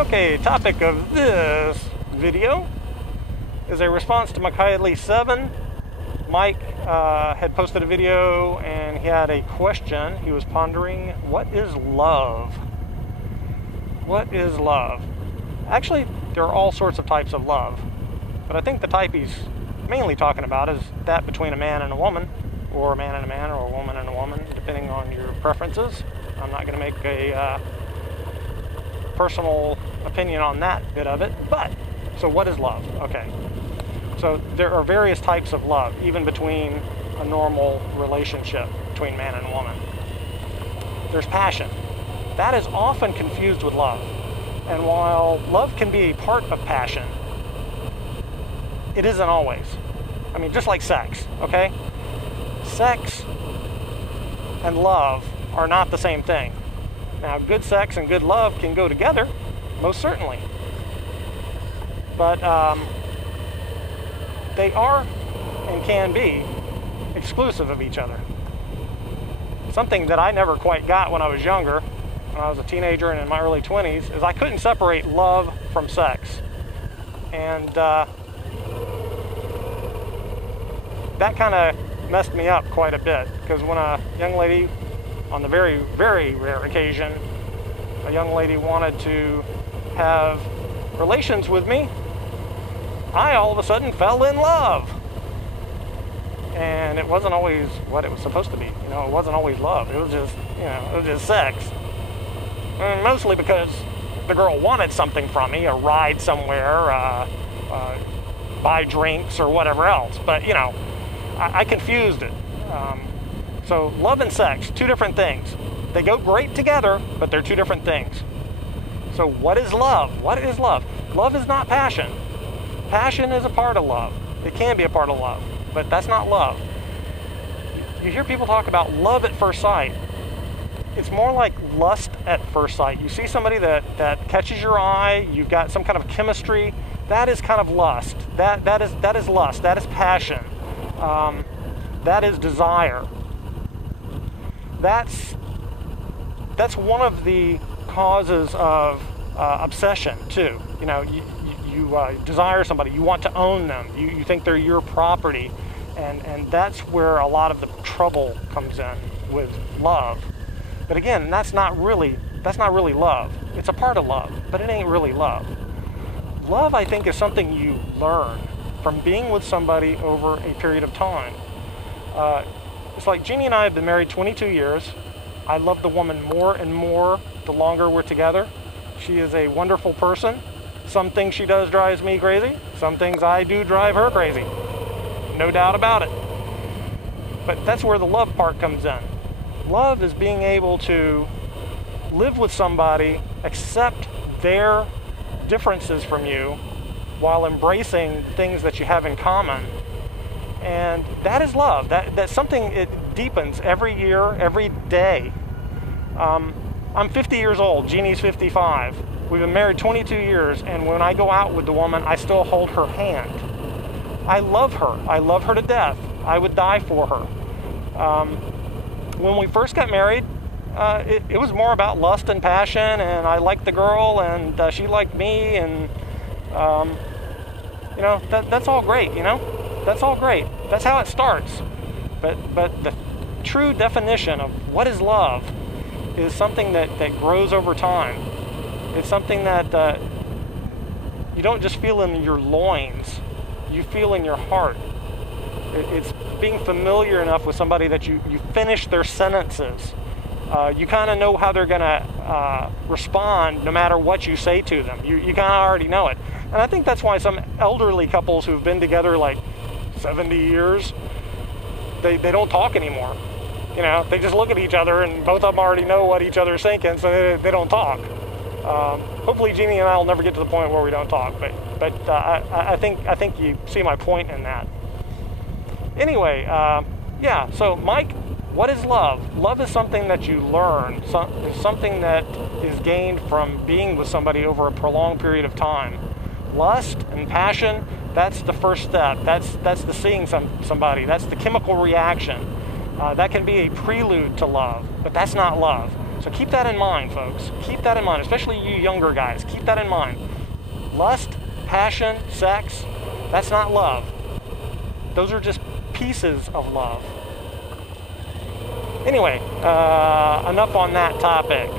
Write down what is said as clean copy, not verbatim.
Okay, topic of this video is a response to Mikaeli 7. Mike had posted a video and he had a question. He was pondering, what is love? What is love? Actually, there are all sorts of types of love, but I think the type he's mainly talking about is that between a man and a woman, or a man and a man, or a woman and a woman, depending on your preferences. I'm not going to make a personal opinion on that bit of it, but so what is love? Okay, so there are various types of love, even between a normal relationship between man and woman. There's passion. That is often confused with love, and while love can be a part of passion, it isn't always. I mean, just like sex, okay? Sex and love are not the same thing. Now, good sex and good love can go together, most certainly. But they are and can be exclusive of each other. Something that I never quite got when I was younger, when I was a teenager and in my early 20s, is I couldn't separate love from sex. And that kind of messed me up quite a bit, because when a young lady, on the very, very rare occasion, a young lady wanted to have relations with me, I all of a sudden fell in love. And it wasn't always what it was supposed to be. You know, it wasn't always love. It was just, you know, it was just sex. And mostly because the girl wanted something from me, a ride somewhere, buy drinks or whatever else. But, you know, I confused it. So love and sex, two different things. They go great together, but they're two different things. So what is love? What is love? Love is not passion. Passion is a part of love. It can be a part of love, but that's not love. You hear people talk about love at first sight. It's more like lust at first sight. You see somebody that catches your eye, you've got some kind of chemistry, that is kind of lust. That is lust, that is passion. That is desire. That's one of the causes of obsession too. You know, you desire somebody, you want to own them, you think they're your property, and that's where a lot of the trouble comes in with love. But again, that's not really love. It's a part of love, but it ain't really love. Love, I think, is something you learn from being with somebody over a period of time. It's like Jeannie and I have been married 22 years. I love the woman more and more the longer we're together. She is a wonderful person. Some things she does drives me crazy. Some things I do drive her crazy. No doubt about it. But that's where the love part comes in. Love is being able to live with somebody, accept their differences from you, while embracing things that you have in common. And that is love. That's something, it deepens every year, every day. I'm 50 years old, Jeannie's 55. We've been married 22 years, and when I go out with the woman, I still hold her hand. I love her. I love her to death. I would die for her. When we first got married, it was more about lust and passion, and I liked the girl, and she liked me, and you know, that's all great, you know? That's all great. That's how it starts. But the true definition of what is love is something that grows over time. It's something that you don't just feel in your loins, you feel in your heart. It's being familiar enough with somebody that you finish their sentences. You kind of know how they're going to respond no matter what you say to them. You kind of already know it. And I think that's why some elderly couples who've been together like 70 years, they don't talk anymore. You know, they just look at each other and both of them already know what each other's thinking, so they don't talk. Hopefully Jeannie and I will never get to the point where we don't talk, but I think you see my point in that. Anyway, yeah, so Mike, what is love? Love is something that you learn, something that is gained from being with somebody over a prolonged period of time. Lust and passion, that's the first step. That's the seeing somebody. That's the chemical reaction. That can be a prelude to love, but that's not love. So keep that in mind, folks. Keep that in mind, especially you younger guys. Keep that in mind. Lust, passion, sex, that's not love. Those are just pieces of love. Anyway, enough on that topic.